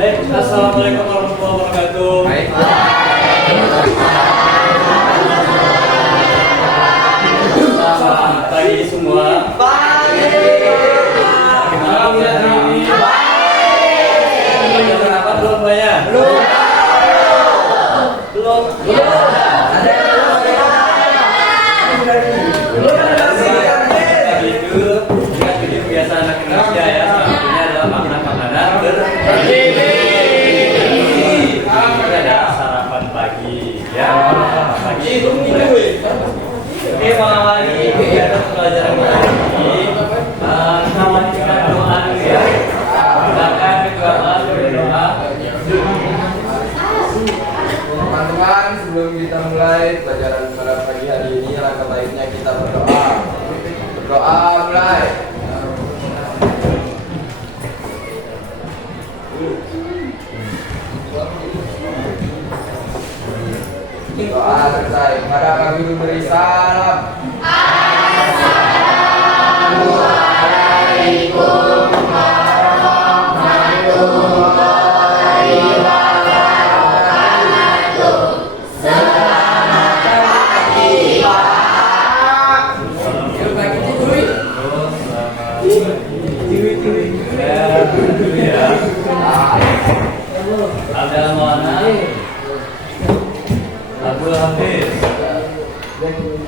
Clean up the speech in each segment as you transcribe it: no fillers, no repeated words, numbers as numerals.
Baik, assalamualaikum warahmatullahi wabarakatuh. Baik. Selamat pagi semua. Gimana ujian hari ini? Belajar apa belum banyak? Belum. Pagi itu ingat jadi kebiasaan anak Indonesia ya. Salah satunya adalah makan makanan bergizi. Kita ada sarapan pagi ya. Pagi. Oke, mengawali kegiatan pembelajaran kita ini, kita lanjutkan doa dulu ya. Silakan ketua kelas berdoa. Teman-teman, sebelum kita mulai pelajaran pada pagi hari ini, langkah baiknya kita berdoa. Berdoa mulai. Doa selesai. Pada Pak Guru beri salam. Assalamualaikum warahmatullahi wabarakatuh. Selamat pagi, Pak. Selamat pagi, Cuy. Ya. Ada mana? Abdul Hafiz,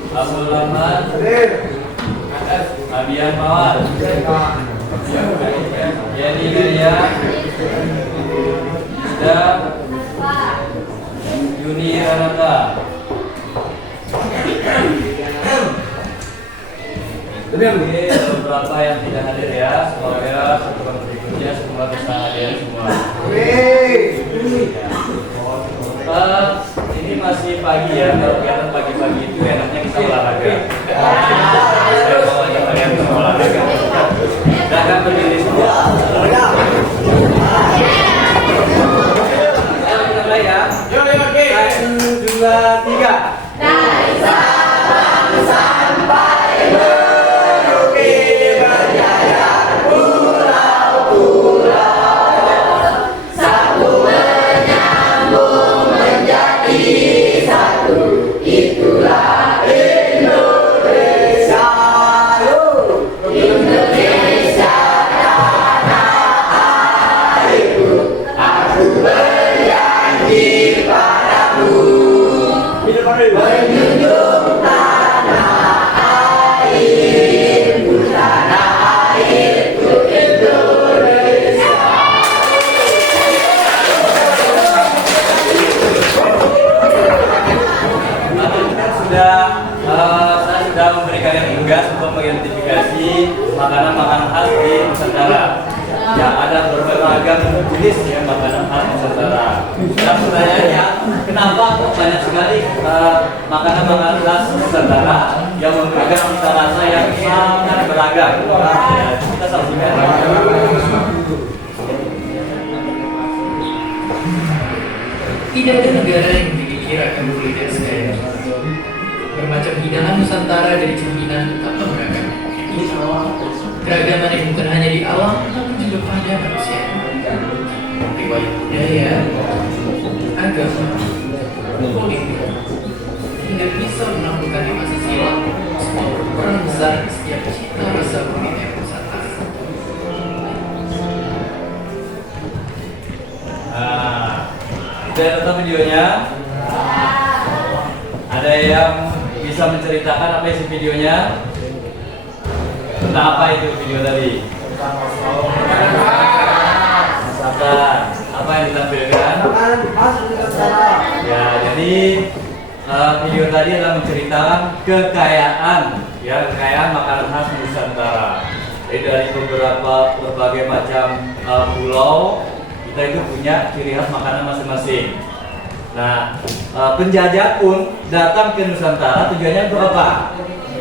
Abdul Rahman, Abian Mawar, Yani Gaya, Ida, Yuni Ranata. Oke, beberapa yang tidak hadir ya, semoga setelah berikutnya semua bisa hadir semua. Ini masih pagi ya, kalau kegiatan pagi-pagi itu enaknya kita olahraga. Saya mau ajak kalian ke olahraga. Silahkan berdiri semua. Ayo kita mulai ya. Yuk, oke. 1, 2, 3. Dari Sabang sampai Merauke berjaya pulau-pulau, satu menyambung menjadi satu, itulah Indonesia. Indonesia tanah airku, aku berjanji padamu menjunjung tanah airku, tanah airku Indonesia. Saya sudah memberikan yang tugas untuk mengidentifikasi makanan-makanan khas di Nusantara. Ya, ada berbagai jenis ya makanan khas Nusantara. Dan pertanyaannya, kenapa kok banyak sekali makanan-makanan khas Nusantara yang memberikan cita rasa yang sangat beragam? Ya, kita saksikan. Tidak ada negara yang memiliki ragam kuliner sekaya bermacam hidangan Nusantara dari cerminan betapa beragam. Keragaman yang bukan hanya di alam, namun juga pada manusia. Riwayat budaya, agama, politik, hingga bisa menampilkan di masa silam sebuah peran besar di setiap cita rasa kuliner Nusantara. Sudah nonton videonya? Ada yang bisa menceritakan apa isi videonya? Tentang apa itu video tadi? Masakan. Apa yang ditampilkan? Ya, jadi video tadi adalah menceritakan kekayaan makanan khas Nusantara. Jadi dari berbagai macam pulau, kita itu punya ciri khas makanan masing-masing. Nah, penjajah pun datang ke Nusantara tujuannya untuk apa?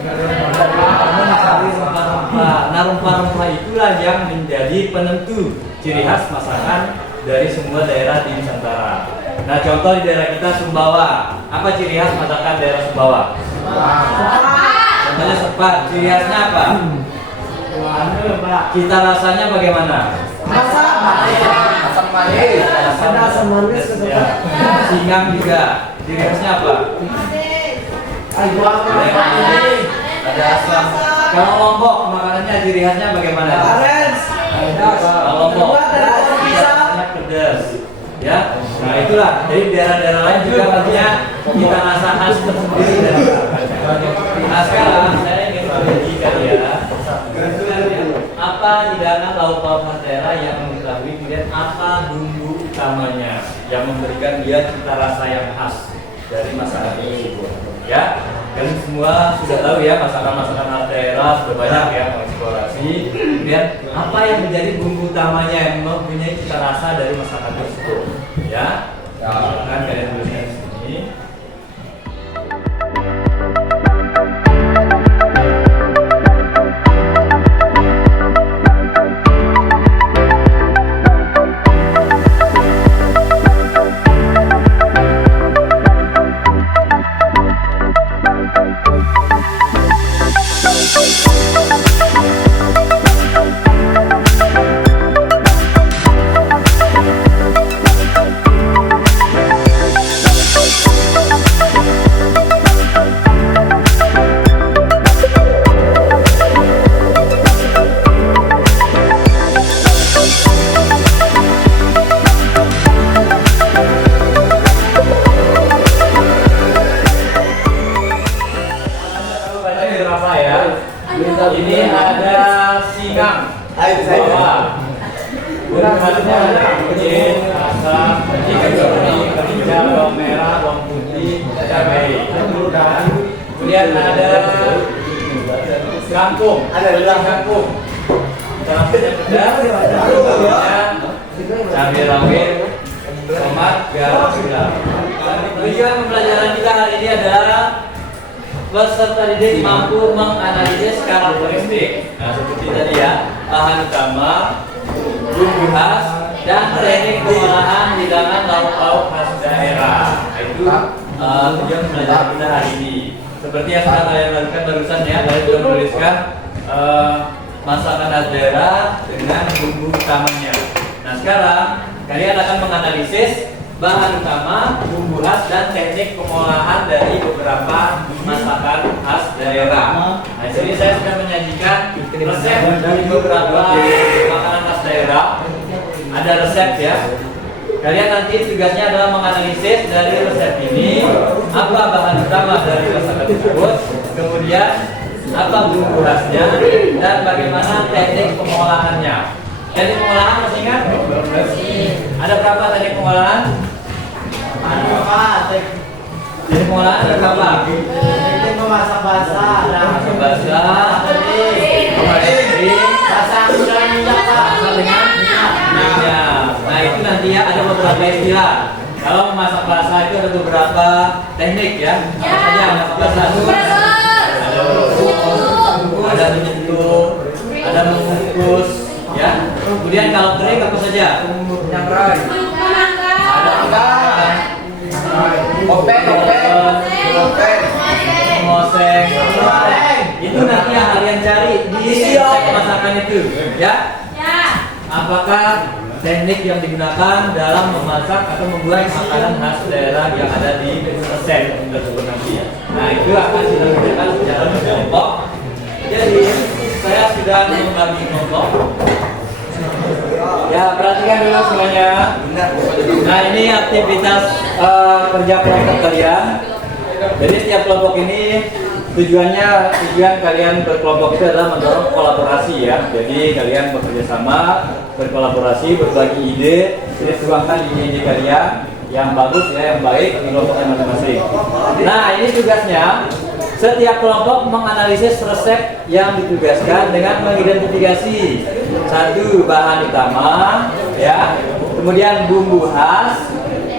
Mencari rempah-rempah. Nah, rempah-rempah itulah yang menjadi penentu ciri khas masakan dari semua daerah di Nusantara. Nah, contoh di daerah kita Sumbawa. Apa ciri khas masakan daerah Sumbawa? Contohnya sepat. Ciri khasnya apa? Cita rasanya bagaimana? Asam manis. Ada asam manis ke Ya. Singgang juga. Ciri khasnya apa? Ada asam. Kalau Lombok makanannya ciri khasnya bagaimana? Kalau Lombok banyak pedas. Ya. Nah itulah. Jadi daerah-daerah lain juga punya cita rasa khas tersendiri dari Nah sekarang saya ingin menyajikan ya apa hidangan lauk-lauk khas daerah yang mengetahui kemudian apa bumbu utamanya yang memberikan dia cita rasa yang khas dari masakan tersebut. Ya, kalian semua sudah tahu ya masakan-masakan khas daerah sudah banyak ya mengeksplorasi. Kemudian apa yang menjadi bumbu utamanya yang mempunyai cita rasa dari masakan tersebut? Ya, silakan kalian tuliskan di sini. Ini ada singang. Bawang. Bumbunya ada kunyit, asam, kecap, bawang merah, bawang putih, cabai. Kemudian ada kangkung. Kangkung. Cabai pedas, cabai rawit, tomat, garam, gula. Tujuan pembelajaran kita hari ini adalah peserta didik mampu menganalisis karakteristik. Nah, seperti tadi ya, bahan utama, bumbu khas, dan teknik pengolahan hidangan lauk-lauk khas daerah. Nah, itu tujuan pembelajaran kita hari ini. Seperti yang sudah kalian lakukan barusan ya, kalian sudah menuliskan masakan khas daerah dengan bumbu utamanya. Nah, sekarang kalian akan menganalisis bahan utama, bumbu khas, dan teknik pengolahan dari beberapa masakan khas daerah. Nah, di sini saya sudah menyajikan resep dari beberapa makanan khas daerah. Ada resep ya. Kalian nanti tugasnya adalah menganalisis dari resep ini apa bahan utama dari masakan tersebut, kemudian apa bumbu khasnya, dan bagaimana teknik pengolahannya. Teknik pengolahan masih ingat? Ada berapa teknik pengolahan? Jadi pengolahan ada berapa? memasak basah, Masak basah, masak dengan minyak Pak. masak dengan minyak. Nah itu nanti ya ada beberapa istilah. Kalau memasak basah itu ada beberapa teknik ya. Apa saja masak basah itu? Ada menyeduh, ada mengukus, ya. Kemudian kalau kering apa saja? Nyangrai. Ada Open. mengoseng. Itu nanti yang kalian cari di resep masakan itu, ya. Apakah teknik yang digunakan dalam memasak atau membuat makanan khas daerah yang ada di resep tersebut nanti. Nah itu akan kita gunakan secara berkelompok. Jadi saya sudah membagi kelompok. Ya perhatikan dulu semuanya. Nah ini aktivitas kerja kelompok kalian. Jadi setiap kelompok ini tujuan kalian berkelompok itu adalah mendorong kolaborasi ya. Jadi kalian bekerja sama, berkolaborasi, berbagi ide, jadi tuangkan ide-ide kalian yang bagus ya, yang baik di kelompoknya masing-masing. Nah ini tugasnya, setiap kelompok menganalisis resep yang ditugaskan dengan mengidentifikasi satu bahan utama ya, kemudian bumbu khas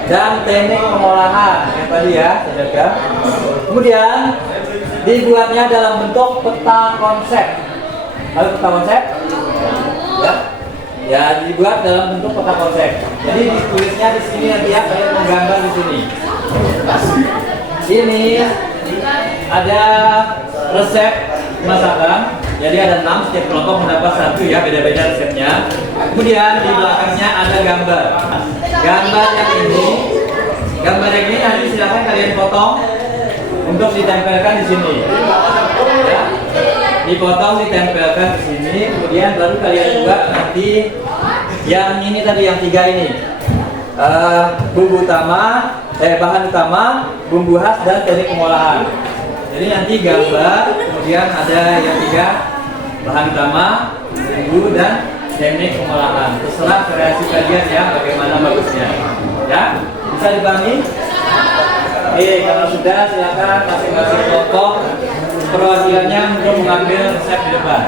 dan teknik pengolahan yang tadi ya, saudara. Kemudian dibuatnya dalam bentuk peta konsep. Lalu peta konsep? Ya, dibuat dalam bentuk peta konsep. Jadi ditulisnya di sini nanti ya, saya menggambar di sini. Ini ada resep masakan Jadi ada 6, setiap kelompok mendapat 1 ya, beda-beda resepnya. Kemudian di belakangnya ada gambar. Gambar yang ini nanti silakan kalian potong untuk ditempelkan di sini. Ya. Dipotong, ditempelkan di sini, kemudian baru kalian buat nanti yang ini tadi, yang 3 ini. Bumbu utama, bahan utama, bumbu khas dan teknik pengolahan. Jadi nanti gambar, kemudian ada yang 3, bahan utama, bumbu dan teknik pengolahan. Terserah kreasi kalian ya, bagaimana bagusnya. Ya, bisa dipahami? Oke, kalau sudah silakan masing-masing kelompok perwakilannya untuk mengambil resep di depan.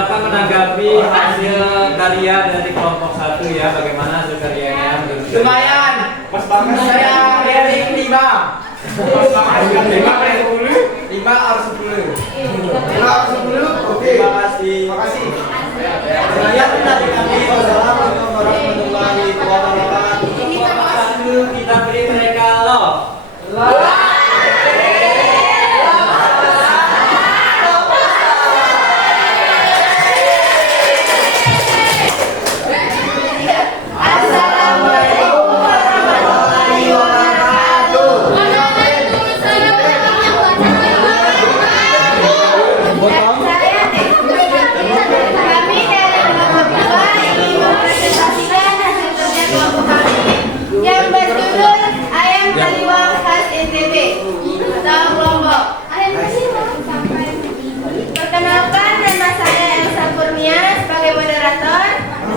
silakan menanggapi hasil karya dari kelompok 1 ya. Bagaimana hasil karyanya? Lumayan. Pas banget saya rating 5. Pas banget 5 harus 10. 5 harus 10. Oke. Terima kasih. Terima kasih. Saya dari kami. Wassalamualaikum warahmatullahi wabarakatuh. Kelompok 1 kita beri mereka love. Assalamualaikum warahmatullahi wabarakatuh. Kami dari kelompok 2 ingin mempresentasikan hasil kerja kelompok kami yang berjudul Ayam Taliwang Khas NTB. Tahu kelompok. Perkenalkan, nama saya Elsa Kurnia sebagai moderator.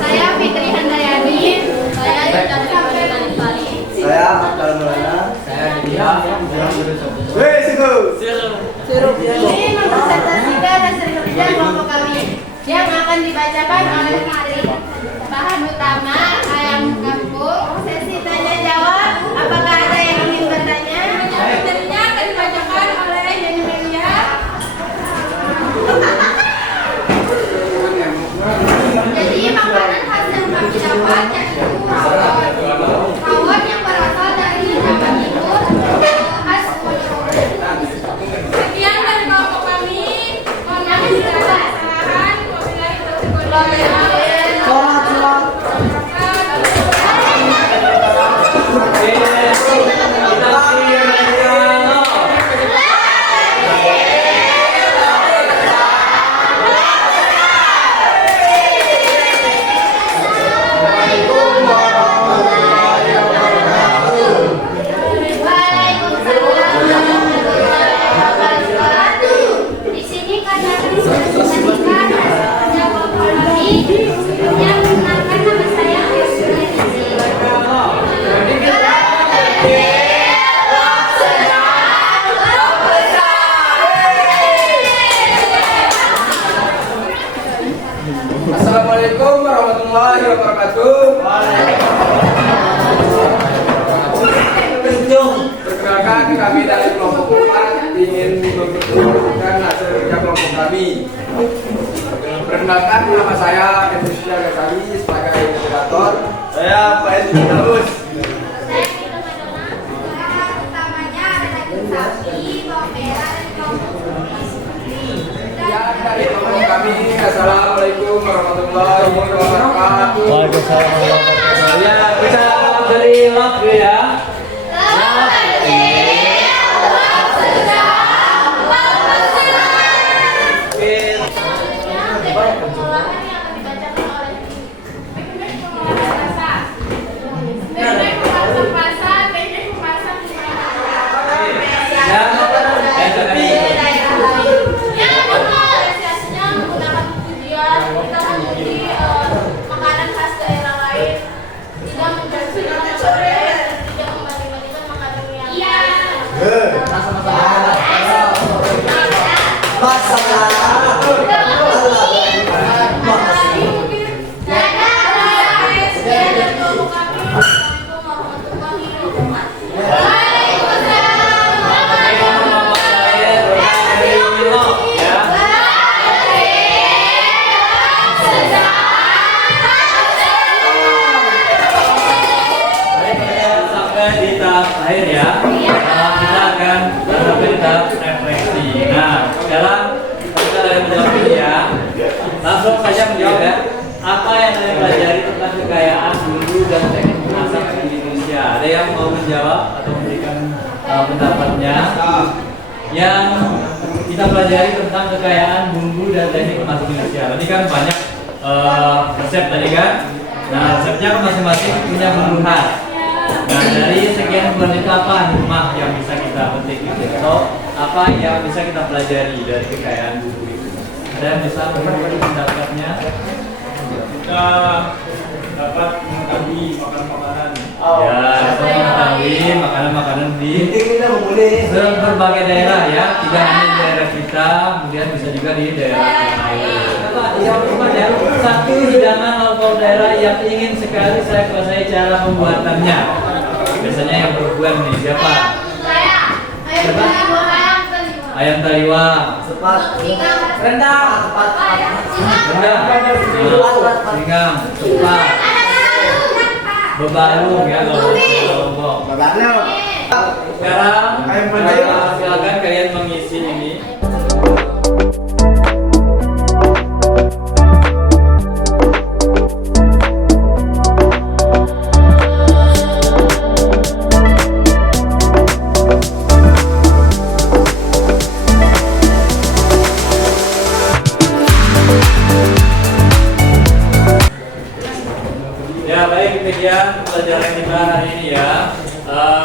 Saya Fitri Handayani. Saya Yuda Pali. Saya Abdul Maulana. Saya dia. Ini mempresentasikan hasil kerja kelompok kami yang akan dibacakan oleh Fitri. Bahan utama ayam kampung. Sesi tanya jawab. Apakah ada yang ingin bertanya? Materinya akan dibacakan oleh Nyanyi Melia. Jadi makanan khas yang kami dapat yaitu rawon. Rawon yang berasal dari Jawa Timur, khas Ponorogo. Sekian dari kelompok kami. Mohon maaf jika ada kesalahan. Wabillahi taufiq wal hidayah. Waalaikumsalam warahmatullahi wabarakatuh. Di sini kami akan mempresentasikan hasil kerja kelompok kami. Sebelumnya perkenalkan, nama saya Assalamualaikum warahmatullahi wabarakatuh. Perkenalkan, kami dari kelompok 4 ingin memperkenalkan hasil kerja kelompok kami. Perkenalkan, nama saya Edusya Gasali sebagai moderator. Saya Pak Edi Tarus. Saya Vito Madonna. Bahan utamanya ada daging sapi, bawang merah, dan kelompok Dan dari kelompok kami, assalamualaikum warahmatullahi wabarakatuh. Ya, kita beri love ya. Makanan khas daerah lain tidak menjadi akhir ya. Kita akan sampai tahap refleksi. Nah, sekarang kita dari menjawab ini ya. Langsung saja menjawab ya. Apa yang kalian pelajari tentang kekayaan bumbu dan teknik memasak di Indonesia? Ada yang mau menjawab atau memberikan pendapatnya? Yang kita pelajari tentang kekayaan bumbu dan teknik memasak di Indonesia. Tadi kan banyak resep tadi kan. Nah, resepnya kan masing-masing punya bumbu khas. Nah, dari sekian bulan itu apa hikmah yang bisa kita petik gitu? Atau apa yang bisa kita pelajari dari kekayaan bumbu itu? Ada yang bisa memberikan pendapatnya? Kita dapat mengetahui makanan-makanan. Ya, kita mengetahui makanan-makanan di berbagai daerah ya, tidak hanya di daerah kita, kemudian bisa juga di daerah lain. Yang pertama ya, satu hidangan lokal daerah yang ingin sekali saya kuasai cara pembuatannya. Biasanya yang perempuan nih siapa? Ayam taliwang. Cepat. Rendang. Rendang. Singgang. Cepat. Bebalung ya Lombok. Bebalung. Sekarang silakan kalian mengisi ini. Ya baik, demikian pelajaran kita hari ini ya.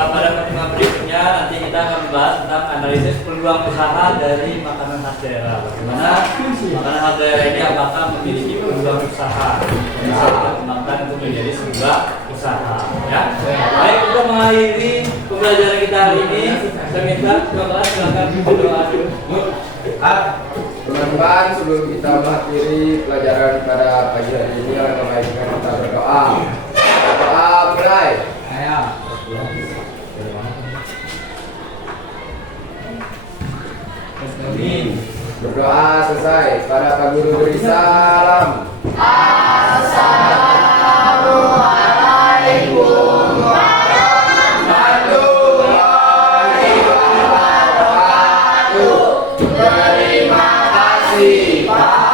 Pada pertemuan berikutnya nanti kita akan membahas tentang analisis peluang usaha dari makanan khas daerah. Bagaimana makanan khas daerah ini apakah memiliki peluang usaha yang bisa kita kembangkan untuk menjadi sebuah usaha. Ya. Baik, untuk mengakhiri pembelajaran kita hari ini, saya minta kepada silakan berdoa dulu. Teman-teman, sebelum kita mengakhiri pelajaran pada pagi hari ini, alangkah baiknya kita berdoa. Doa mulai. Berdoa selesai. Para Pak Guru beri salam. Assalamualaikum warahmatullahi wabarakatuh. Terima kasih Pak.